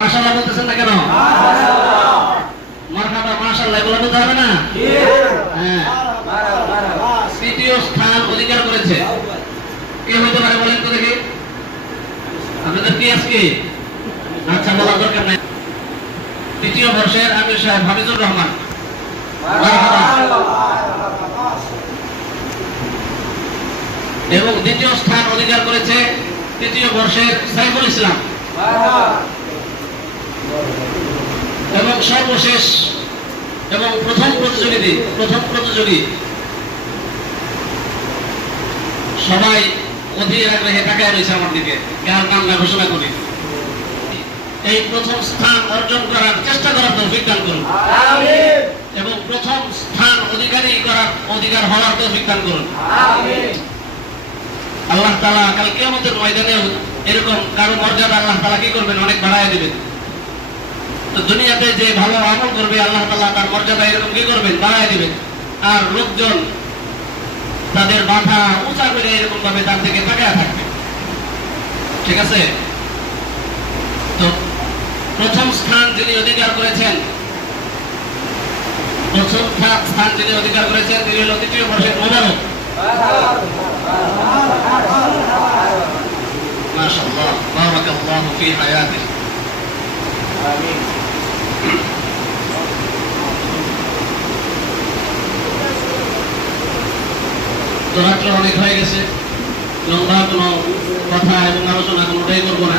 মাশাআল্লাহ বলতেছেন না কেন? মারহাবা মাশাআল্লাহ এগুলো বলতে হবে না? হ্যাঁ। তৃতীয় স্থান অধিকার করেছে কে হইতে পারে বলেন তো দেখি? আপনাদের কি আজকে? আচ্ছা বলার দরকার নাই। তৃতীয় বর্ষের আমির সাহেব হাফিজুর রহমান। এবং দ্বিতীয় স্থান অধিকার করেছে তৃতীয় বর্ষের সাইফুল ইসলাম। এবং সর্বশেষ এবং প্রথম প্রতিযোগী সবাই অধীর আগ্রহে তাকায় রয়েছে আমার দিকে, কার নাম না ঘোষণা করি। এই প্রথম স্থান অর্জন করার চেষ্টা করার তৌফিক দান করুন এবং প্রথম স্থান অধিকার হওয়ার তৌফিক দান করুন। আল্লাহ তাআলা কাল কিয়ামতের ময়দানে এরকম কারো মর্যাদা আল্লাহ তাআলা কি করবেন? অনেক বাড়ায় দিবেন। তো দুনিয়াতে যে ভালো আমল করবে আল্লাহ তাআলা তার মর্যাদা এরকম কি করবেন? বাড়ায় দিবেন। আর লোকজন তাদের মাথা উঁচা করে এরকম ভাবে তার দিকে তাকায় থাকবে। ঠিক আছে? তো প্রথম স্থান যিনি অধিকার করেছেন তিনি হল তৃতীয় বর্ষের মোবারক। মাশাআল্লাহ বারাকাল্লাহু ফি হায়াতিহি। আমিন। তো রাত্র অনেক হয়ে গেছে, লম্বা কোনো কথা এবং আলোচনা কোনোটাই করবো না।